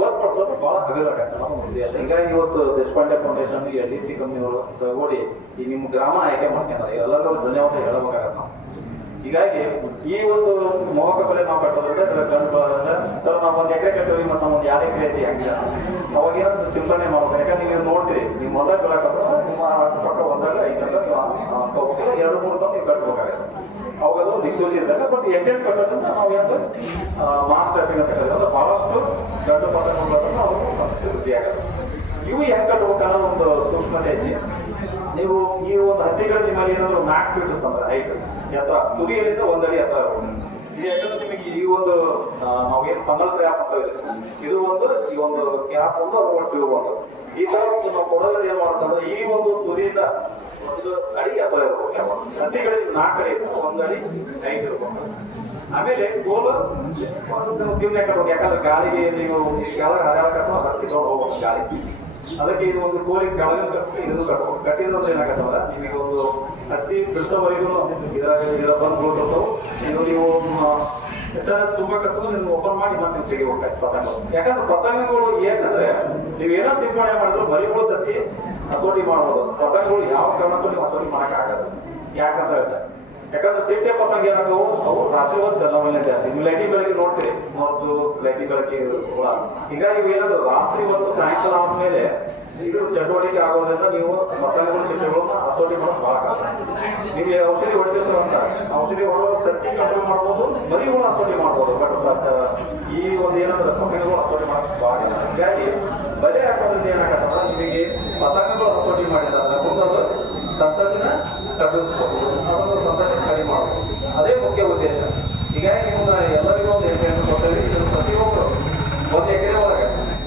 ಗೊತ್ತುಪಡಿಸೋದು ಬಹಳ ಹಗರಾಗತ್ತೆ ನಮ್ಮ ಉದ್ದೇಶ. ಹೀಗಾಗಿ ಇವತ್ತು ದೇಶಪಾಂಡೆ ಫೌಂಡೇಶನ್ LDC ಕಂಪನಿಗಳು ಸಹಗೂಡಿ ಈ ನಿಮ್ಮ ಗ್ರಾಮ ಆಯ್ಕೆ ಮಾಡ್ಕೊಂಡ್ರೆ ಎಲ್ಲರೂ ಧನ್ಯವಾದ ಹೇಳಬೇಕಾಗತ್ತೆ ನಾವು. ಹೀಗಾಗಿ ಈ ಒಂದು ಮೋಹಕ ಬೆಲೆ ನಾವು ಕಟ್ಟೋದ್ರಿಂದ ಗಂಡು ಸರ್ ನಾವು ಒಂದು ಎಕರೆ ಕಟ್ಟೋವಿ ಮತ್ತು ಒಂದು 2 ಎಕರೆ ಐತಿ ಹಂಗೆ ಅವಾಗ ಏನಾದ್ರು ಸಿಂಪಡಣೆ ಮಾಡ್ಬೇಕು. ಯಾಕಂದ್ರೆ ನೀವು ನೋಡ್ತೀರಿ ನಿಮ್ಮ ಹೊಲ ಬೆಳಕಂದ್ರೆ ನಿಮ್ಮ ಪಕ್ಕ ಒಂದಾಗ 5 ನೀವು ತಗೋಬೇಕು, 2-3 ತಂದು ನೀವು ಕಟ್ಬೇಕಾಗುತ್ತೆ. ಅವಾಗದು ದಿಕ್ಸೂಚಿ ಇದ್ದಾಗ. ಬಟ್ 8 ಕಟ್ಟೋದ್ರಿಂದ ನಾವು ಏನು ಮಾಸ್ ಟ್ಯಾಪಿಂಗ್ ಅಂತ ಹೇಳಿದ್ರೆ ಬಹಳಷ್ಟು ಗಂಡು ಪತಂಗಗಳನ್ನು ಅವರು ವೃದ್ಧಿ ಆಗುತ್ತೆ. ಇವು ಹೆಂಗೆ ಕಟ್ಟಬೇಕನ್ನೋ ಒಂದು ಸೂಕ್ಷ್ಮತೆ ಐತಿ. ನೀವು ಈ ಒಂದು ಹತ್ತಿಗಳು ನಿಮ್ಮಲ್ಲಿ ಏನಾದ್ರು 4 ಫೀಟ್ ಇರ್ತಂದ್ರೆ ಹೈಟ್ ಎತ್ತರ, ತುದಿಯಲ್ಲಿಂದ 1 ಅಡಿ ಎತ್ತರ ಇದು. ಯಾಕಂದ್ರೆ ನಿಮಗೆ ಈ ಒಂದು ನಾವೇನು ಫಂಗಲ್ ಕ್ಯಾಪ್ ಅಂತ ಇದು ಒಂದು ಈ ಒಂದು ಕ್ಯಾಪ್ ಒಂದು ಅದು ಒಂದು ಟ್ಯೂಬ್ ಒಂದು ಈ ತರ ಒಂದು ನಾವು ಕೊಡೋದು ಏನ್ ಮಾಡ್ತಂದ್ರೆ ಈ ಒಂದು ತುದಿಯಿಂದ 1 ಅಡಿ ಎತ್ತರ ಇರ್ಬೇಕು. ಹತ್ತಿಗಳಿಗೆ 4 ಅಡಿ 1 ಅಡಿ ಹೈಟ್ ಇರ್ಬೇಕು. ಆಮೇಲೆ ಗೋಲ್ ಗಿಮ್ನೆ ಕಟ್ಬೇಕು. ಯಾಕಂದ್ರೆ ಗಾಳಿಗೆ ನೀವು ಕೆಳಗೆ ಹರಿಯಾಕಟ್ಟು ಹತ್ತಿ ತೊಗೊಂಡು ಹೋಗ್ಬೇಕು ಗಾಳಿ. ಅದಕ್ಕೆ ಇದು ಒಂದು ಕೋಲಿಗೆ ಕೆಳಗೆ ಕಟ್ಟಿ ಇದನ್ನು ಕಟ್ಬೇಕು. ಕಟ್ಟಿದ್ರೆ ಏನಾಗತ್ತಲ್ಲ ನಿಮಗೆ ಒಂದು ಹತ್ತಿ ಬಿಡಿಸೋವರೆಗೂ ಇದರ ಬಂದು ಬೀಳ್ತಿರ್ತಾವೆ. ಇದು ನೀವು ತುಂಬಕತ್ತು ನೀವು ಓಪನ್ ಮಾಡಿ ಮತ್ತೆ ನೀವು ತೆಗಿಬೇಕಾಯ್ತು ಪತಂಗಗಳು. ಯಾಕಂದ್ರೆ ಪತಂಗಗಳು ಏನಂದ್ರೆ ನೀವು ಏನೋ ಸಿಂಪಡಣೆ ಮಾಡಿದ್ರು ಮರಿಗಳು ತತ್ತಿ ಹತೋಟಿ ಮಾಡ್ಬೋದು. ಪತಂಗಗಳು ಯಾವ ಕಾರಣಕ್ಕೂ ನೀವು ಹತೋಟಿ ಮಾಡೋಕ್ಕಾಗಲ್ಲ. ಯಾಕಂತ ಹೇಳ್ತಾರೆ ಯಾಕಂದ್ರೆ ಚಿಟ್ಟೆ ಪತಂಗ ಏನಾಗವು ಅವು ರಾತ್ರಿ ಹೊತ್ತು ಚಲಾವಣೆ ಜಾಸ್ತಿ. ನೀವು ಲೈಟಿಂಗ್ ಬೆಳಗ್ಗೆ ನೋಡ್ತೀರಿ ಮತ್ತು ಲೈಟಿಂಗ್ ಬೆಳಗ್ಗೆ ಹುಳ. ಹೀಗಾಗಿ ಏನಾದ್ರು ರಾತ್ರಿ ಮತ್ತು ಸಾಯಂಕಾಲ ಆದ್ಮೇಲೆ ಇದು ಚಟುವಟಿಕೆ ಆಗೋದ್ರಿಂದ ನೀವು ಪತಂಗಗಳು ಚಿಟ್ಟೆಗಳನ್ನ ಹತೋಟಿ ಮಾಡೋದು ಬಹಳ ಕಷ್ಟ. ನಿಮಗೆ ಔಷಧಿ ಹೊಡೆದಿರ್ತಾರೆ ಅಂತ ಔಷಧಿ ಹೊಡೆದು ಸಸಿ ಕಂಟ್ರೋಲ್ ಮಾಡ್ಬೋದು, ಮರಿಗಳು ಹತೋಟಿ ಮಾಡ್ಬೋದು. ಬಟ್ ಈ ಒಂದು ಏನಾದ್ರೆ ಪತಂಗಗಳು ಹತೋಟಿ ಮಾಡೋದು ಬಹಳ ಕಷ್ಟ. ಹೀಗಾಗಿ ಬಲೆ ಹಾಕೋದ್ರಿಂದ ಏನಾಗತ್ತಂದ್ರೆ ನಿಮಗೆ ಪತಂಗಗಳು ಹತೋಟಿ ಮಾಡಿದ್ರೆ ಮುಂದೊಂದು ಸಂತತಿನ ತಗ್ಗಿಸ್ಬೋದು, ಅದನ್ನು ಸಂತತಿ ಕಡಿಮೆ ಮಾಡಬಹುದು. ಅದೇ ಮುಖ್ಯ ಉದ್ದೇಶ. ಹೀಗಾಗಿ ನಿಮ್ಗೆ ಎಲ್ಲರಿಗೂ ಒಂದು ಎಕರೆ ಕೊಟ್ಟರೆ ಇದನ್ನು ಪ್ರತಿಯೊಬ್ಬರು 1 ಎಕರೆ ಒಳಗೆ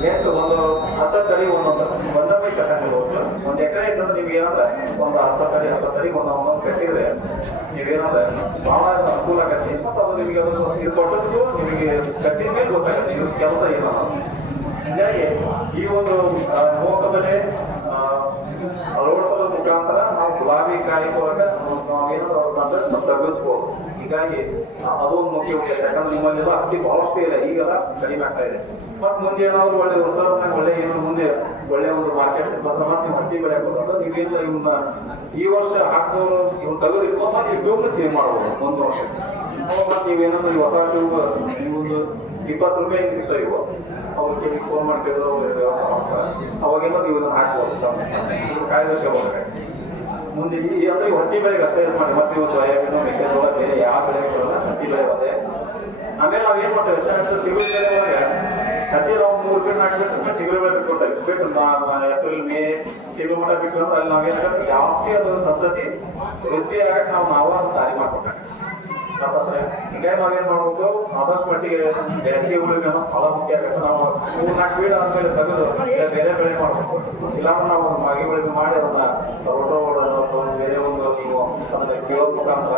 ಎಷ್ಟು ಒಂದು 10 ಅಡಿ ಒಂದೊಂದೇ ಕಟ್ಟಂಗಿರ್ಬೋದು. 1 ಎಕರೆ ಇತ್ತಂದ್ರೆ ನಿಮ್ಗೆ ಏನಂದ್ರೆ ಒಂದು 10 ಅಡಿ 10 ಅಡಿ ಒಂದೊಂದು ಕಟ್ಟಿದ್ರೆ ನೀವೇನಂದ್ರೆ ಬಹಳ ಅನುಕೂಲ ಆಗತ್ತೆ. ಮತ್ತು ಅದು ನಿಮಗೆ ಇದು ಕೊಟ್ಟದ್ದು ನಿಮಗೆ ಕಟ್ಟಿದ ಮೇಲೆ ಗೊತ್ತಾಗತ್ತೆ ಇದು ಕೆಲಸ ಏನೋ. ಹೀಗಾಗಿ ಈ ಒಂದು ಮೋಹಕ ಬೆಲೆ ಅಳವಡಿಸೋದ್ರ ಮುಖಾಂತರ ನಾವು ಗುಲಾಬಿ ಕಾಯಿ ಒಳಗೆ ನಾವೇನಾದ್ರು ಸಂತತಿ ತಗ್ಗಿಸ್ಬೋದು. ಹೀಗಾಗಿ ಅದೊಂದು ಮುಖ್ಯ ಉದ್ದೇಶ. ಯಾಕಂದ್ರೆ ನಿಮ್ಮಲ್ಲೆಲ್ಲ ಹತ್ತಿ ಬಹಳಷ್ಟು ಇದೆ, ಈಗೆಲ್ಲ ಕಡಿಮೆ ಆಗ್ತಾ ಇದೆ. ಮತ್ತೆ ಮುಂದೆ ಏನಾದ್ರು ಒಳ್ಳೆ ಹೊಸದಾಗ ಒಳ್ಳೆ ಏನು ಮುಂದೆ ಒಳ್ಳೆ ಒಂದು ಮಾರ್ಕೆಟ್ ಬಂದ್ರೆ ಮತ್ತೆ ನೀವು ಹತ್ತಿ ಬೆಳೆ ಕೊಟ್ಟರೆ ನೀವೇನು ಇವನ್ನ ಈ ವರ್ಷ ಹಾಕಿದವರು ಇವ್ನು ತೆಗೆದಿತ್ತು ಮತ್ತೆ ಈ ಟ್ಯೂಬ್ನ ಚೇಂಜ್ ಮಾಡ್ಬೋದು 1 ವರ್ಷ. ಮತ್ತೆ ನೀವೇನಾದ್ರು ಈ ಹೊಸ ಟ್ಯೂಬ್ ನೀವೊಂದು 20 ರೂಪಾಯಿ ಹಿಂಗೆ ಸಿಗ್ತಾ ಇವು ಅವ್ರಿಗೆ ಫೋನ್ ಮಾಡ್ತಿದ್ರು ವ್ಯವಸ್ಥೆ ಮಾಡ್ತಾರೆ. ಅವಾಗೆಲ್ಲ ನೀವು ಇದನ್ನು ಹಾಕ್ಬೋದು ಕಾಯ್ದೆ ಹೋದ್ರೆ ಮುಂದೆ ಈ ಅಂದ್ರೆ ಹತ್ತಿ ಬೆಳೆಗೆ ಅಷ್ಟೇ ಇದು ಮಾಡಿ. ಮತ್ತೆ ನೀವು ಸೋಯಾಬೀನು ಮೆಕ್ಕೆಜೋಳ ಬೇರೆ ಯಾವ ಬೆಳೆ ಕೊಡಲ್ಲ, ಹತ್ತಿ ಬೆಳೆ ಬರುತ್ತೆ. ಆಮೇಲೆ ನಾವು ಏನು ಮಾಡ್ತೇವೆ ಚಿಗುರು ಬೆಳೆ ಒಳಗೆ ಹತ್ತಿ ನಾವು 3 ಫೀಟ್ 4 ಫೀಟ್ ಚಿಗುರು ಬೆಳೆ ಬಿಟ್ಕೊಡ್ತೇವೆ. ಏಪ್ರಿಲ್ ಮೇ ಚಿಗುರು ಮಟ್ಟ ಬಿಟ್ಟು ಅಲ್ಲಿ ನಾವೇನಾಗುತ್ತೆ ಜಾಸ್ತಿ ಅದು ಸಂತತಿ ವೃದ್ಧಿ ಆಗಕ್ಕೆ ನಾವು ದಾರಿ ಮಾಡ್ಕೊಬೇಕು. ಹೀಗಾಗಿ ನಾವೇನ್ ಮಾಡ್ಬೇಕು ಆದಷ್ಟು ಮಟ್ಟಿಗೆ ಬೇಸಿಗೆ ಉಳಿಗೆ ಬಹಳ ಮುಖ್ಯ ಆಗುತ್ತೆ. ನಾವು 3-4 ಫೀಟ್ ಆದ್ಮೇಲೆ ತೆಗೆದು ಬೇರೆ ಬೆಳೆ ಮಾಡ್ಬೇಕು. ಇಲ್ಲಾಂದ್ರೆ ನಾವು ಮಾಗಿ ಬೆಳೆಗೆ ಮಾಡಿ ಅದನ್ನ ರೋಟೋ ಬೇರೆ ಒಂದು ನೀವು ಅದನ್ನ ಕೀಳೋ ಮುಖಾಂತರ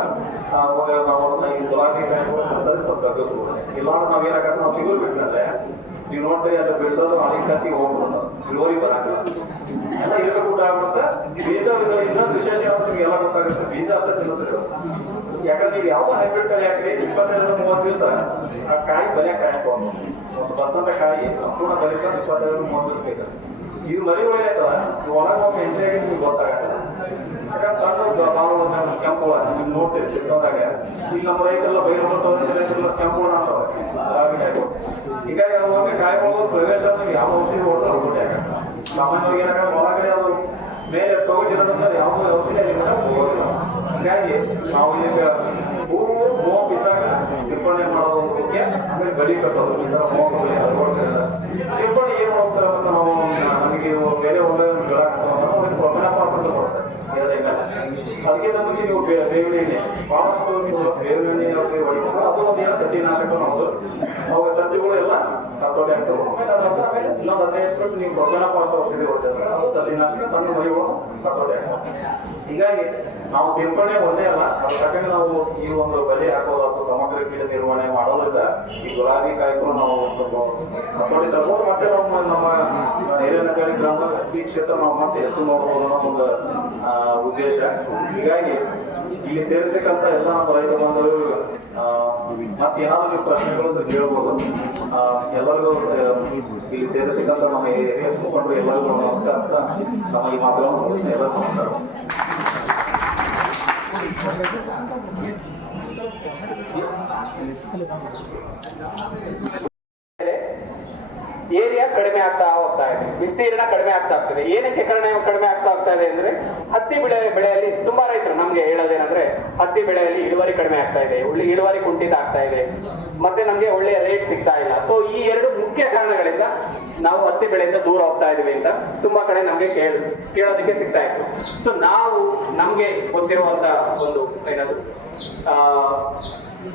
ಅವಾಗ ನಾವು ಅದನ್ನ ಈ ಗುಲಾಬಿ ಕಾಯಿಗಳು ಸತ್ತರಿ ಸ್ವಲ್ಪ ತಗ್ಗಿಸ್ಬೋದು. ಇಲ್ಲಾಂದ್ರೆ ನಾವೇನಾಗತ್ತೆ, ನಾವು ಚಿಗುರು ಬಿಟ್ಟರೆ ನೀವು ನೋಡ್ರಿ ಅದು ಬಿಡಿಸೋದು ಹಳಿ ಕಚ್ಚಿಗೆ ಹೋಗ್ಬೋದು, ಇಳುವರಿ ಬರಂಗಿಲ್ಲ, ಎಲ್ಲ ಇದಕ್ಕೆ ಕೂಡ ಆಗುತ್ತೆ. ಬೀಜ ಇನ್ನೊಂದು ವಿಶೇಷ ಯಾವ್ದು ನಿಮ್ಗೆ ಎಲ್ಲ ಗೊತ್ತಾಗುತ್ತೆ, ಬೀಜ ಅಷ್ಟೇ ತಿನ್ನೋದು. ಯಾಕಂದ್ರೆ ನೀವು ಯಾವ ಹೈಬ್ರಿಡ್ ಕಾಯಿ ಹಾಕಿ 25-30 ದಿವಸ ಆ ಕಾಯಿ ಬಲಿಯಕ್ಕೆ ಕಾಯ್ಕೊಂಡು ಒಂದು ಬರ್ತಂತ ಕಾಯಿ ಸಂಪೂರ್ಣ ಬಲಿಕ 25-30 ದಿವಸ ಬೇಕು. ಇದು ಮರಿ ಒಳ್ಳೆಯದಲ್ಲ, ಒಳಗೆ ಒಮ್ಮೆ ಎಂಟ್ರಿಯಾಗಿ ನಿಮ್ಗೆ ಗೊತ್ತಾಗಲ್ಲ. ಯಾಕಂದ್ರೆ ಸಣ್ಣ ನಾವು ಕೆಂಪು ನೀವು ನೋಡ್ತೀವಿ ಚಿಕ್ಕದಾಗ, ಈಗ ನಮ್ಮ ರೈತರೆಲ್ಲ ಬೈರು ಕೆಂಪು ಅಂತವೆ ರಾಗಿ ಕಾಯ್ಕೊಂಡು. ಹೀಗಾಗಿ ಅವಾಗ ಕಾಯಿಗಳು ಪ್ರವೇಶ ಯಾವ ಔಷಧಿ ಹೊಡೆದು ಹೊರಗಡೆ ಆಗ ಸಾಮಾನ್ಯವಾಗಿ ಏನಾಗ ಒಳಗಡೆ ಅದು ಮೇಲೆ ತಗೊಂಡಿರೋದ್ರಿಂದ ಯಾವುದೋ ಔಷಧಿ ಅಲ್ಲಿ ಹೋಗೋದಿಲ್ಲ. ಹೀಗಾಗಿ ನಾವು ಈಗ ಹೂವು ಮೋಪ್ ಇದ್ದಾಗ ಸಿಂಪಡಣೆ ಮಾಡೋದು ಮುಖ್ಯ. ಆಮೇಲೆ ಬಲಿ ಕಟ್ಟೋದು ಈ ಥರ ಮೋಪಲ್ಲಿ ಅಳವಡಿಸಿದ್ರೆ ಸಿಂಪಡಣೆ ಏನು ಹೋಗ್ತಾರೆ ಅಂತ ನಾವು ನಮಗೆ ಬೇರೆ ಒಳ್ಳೆ ಬೆಳಗ್ಗೆ ಪ್ರೊಮೆನಾಪಾಸ್ ಅಂತ ಬರುತ್ತೆ ಅದಕ್ಕಿಂತ ಮುಂಚೆ ನೀವು ಬೇವಿನ ಎಣ್ಣೆ ಬಹಳಷ್ಟು ನೀವು ಬೇವಿನ ಎಣ್ಣೆ ಹೊಡಿತಾರೆ. ಅದು ಒಂದು ಏನು ತಟ್ಟಿನಾಶಕ ನಮ್ಮದು ಅವಾಗ ತಟ್ಟಿಗಳು ಎಲ್ಲ ಹತೋಟಿ ಆಗ್ತವೆ. ಆಮೇಲೆ ಇನ್ನೊಂದು 15 ಬಿಟ್ಟು ನೀವು ಪ್ರೊಮೆನಾಪಾಸ್ ಔಷಧಿ ಹೊಡ್ತಾರೆ, ಅದು ತಟ್ಟಿನಾಶಕ ಸಣ್ಣ ಮರಿಗಳು ಹತೋಟಿ ಆಗ್ತವೆ. ಹೀಗಾಗಿ ನಾವು ಸಿಂಪಡಣೆ ಒಂದೇ ಅಲ್ಲ, ಅದ್ರ ತಕ್ಕಂಗೆ ನಾವು ಈ ಒಂದು ಬಲಿ ಹಾಕೋದು ಅಥವಾ ಸಮಗ್ರ ಕೀಟ ನಿರ್ವಹಣೆ ಮಾಡೋದ್ರಿಂದ ಈ ಗುಲಾಬಿ ಕಾಯಿಗಳು ನಾವು ಸ್ವಲ್ಪ ಹತೋಟಿ ತರ್ಬೋದು. ಮತ್ತೆ ನಮ್ಮ ಹಿರಿಯನಕಾರಿ ಗ್ರಾಮ ಈ ಕ್ಷೇತ್ರ ನಾವು ಮತ್ತೆ ಹೆಚ್ಚು ನೋಡ್ಬೋದು ಅನ್ನೋ ಒಂದು ಉದ್ದೇಶ. ಹೀಗಾಗಿ ಇಲ್ಲಿ ಸೇರಿರ್ತಕ್ಕಂಥ ಎಲ್ಲ ನಮ್ಮ ರೈತ ಬಾಂಧವರು ಮತ್ತೆ ಏನಾದ್ರು ಪ್ರಶ್ನೆಗಳು ಕೇಳ್ಬೋದು. ಎಲ್ಲರಿಗೂ ಇಲ್ಲಿ ಸೇರಿರ್ತಕ್ಕಂಥ ನಮ್ಮ ಹಿರಿಯ ಮುಖಂಡರು ಎಲ್ಲರಿಗೂ ನಮಸ್ಕಾರ. ನಮ್ಮ ಈ ಮಾತುಗಳನ್ನು ಎಲ್ಲರಿಗೂ ನಮಸ್ಕಾರ. ಏರಿಯಾ ಕಡಿಮೆ ಆಗ್ತಾ ಹೋಗ್ತಾ ಇದೆ, ವಿಸ್ತೀರ್ಣ ಕಡಿಮೆ ಆಗ್ತಾ ಆಗ್ತದೆ. ಏನಕ್ಕೆ ಕಡಿಮೆ ಆಗ್ತಾ ಹೋಗ್ತಾ ಇದೆ ಅಂದ್ರೆ ಹತ್ತಿ ಬೆಳೆಯಲ್ಲಿ ತುಂಬಾ ರೈತರು ನಮ್ಗೆ ಹೇಳೋದೇನಂದ್ರೆ ಹತ್ತಿ ಬೆಳೆಯಲ್ಲಿ ಇಳುವರಿ ಕಡಿಮೆ ಆಗ್ತಾ ಇದೆ, ಇಳುವರಿ ಕುಂಠಿತ ಆಗ್ತಾ ಇದೆ, ಮತ್ತೆ ನಮ್ಗೆ ಒಳ್ಳೆಯ ರೇಟ್ ಸಿಗ್ತಾ ಇಲ್ಲ. ಸೊ ಈ ಎರಡು ಮುಖ್ಯ ಕಾರಣಗಳಿಂದ ನಾವು ಹತ್ತಿ ಬೆಳೆಯಿಂದ ದೂರ ಹೋಗ್ತಾ ಇದೀವಿ ಅಂತ ತುಂಬಾ ಕಡೆ ನಮ್ಗೆ ಕೇಳೋದಕ್ಕೆ ಸಿಗ್ತಾ ಇತ್ತು. ಸೊ ನಾವು ನಮ್ಗೆ ಗೊತ್ತಿರುವಂತ ಒಂದು ಏನಾದ್ರು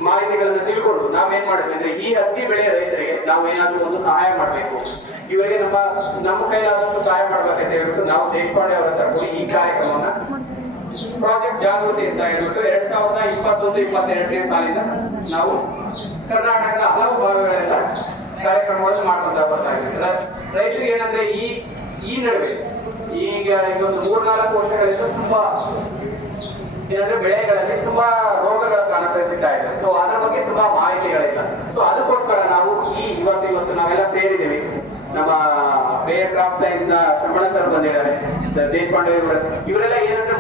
ಮಾಹಿತಿಗಳನ್ನ ತಿಳ್ಕೊಂಡು ನಾವೇನ್ ಮಾಡಿದ್ವಿ ಅಂದ್ರೆ ಈ ಹತ್ತಿ ಬೆಳೆ ರೈತರಿಗೆ ನಾವು ಏನಾದ್ರೂ ಒಂದು ಸಹಾಯ ಮಾಡ್ಬೇಕು, ಇವರಿಗೆ ನಮ್ಮ ಕೈಲಾದಷ್ಟು ಸಹಾಯ ಮಾಡ್ಬೇಕಂತ ಹೇಳ್ಬಿಟ್ಟು ನಾವು ದೇಶಪಾಂಡೆ ಅವರ ಹತ್ರ ಈ ಕಾರ್ಯಕ್ರಮವನ್ನ ಪ್ರಾಜೆಕ್ಟ್ ಜಾಗೃತಿ ಅಂತ ಹೇಳ್ಬಿಟ್ಟು 2021-22ನೇ ಸಾಲಿನ ನಾವು ಕರ್ನಾಟಕದ ಹಲವು ಭಾಗಗಳೆಲ್ಲ ಕಾರ್ಯಕ್ರಮಗಳನ್ನು ಮಾಡ್ಕೊಂತ ಬರ್ತಾ ಇದ್ದೀವಿ. ರೈತರಿಗೆ ಏನಂದ್ರೆ ಈ ನಡುವೆ ಈಗ ಒಂದು 3-4 ವರ್ಷಗಳಿಂದ ತುಂಬಾ ಏನಂದ್ರೆ ಬೆಳೆಗಳಲ್ಲಿ ತುಂಬಾ ರೋಗಗಳ ಕಾಣಿಸ್ತಾ ಇದೆ. ಸೊ ಅದ್ರ ಬಗ್ಗೆ ತುಂಬಾ ಮಾಹಿತಿಗಳಿಲ್ಲ. ಸೊ ಅದಕ್ಕೋಸ್ಕರ ನಾವು ಇವತ್ತು ನಾವೆಲ್ಲ ಸೇರಿದ್ದೀವಿ. ನಮ್ಮ ಬೇರೆ ಕ್ರಾಪ್ ಸೈನ್ಸ್ ನ ಶ್ರಮಣ ಸರ್ ಬಂದಿದ್ದಾರೆ, ದೇಶಪಾಂಡೆ ಇವರೆಲ್ಲ ಏನಂದ್ರೆ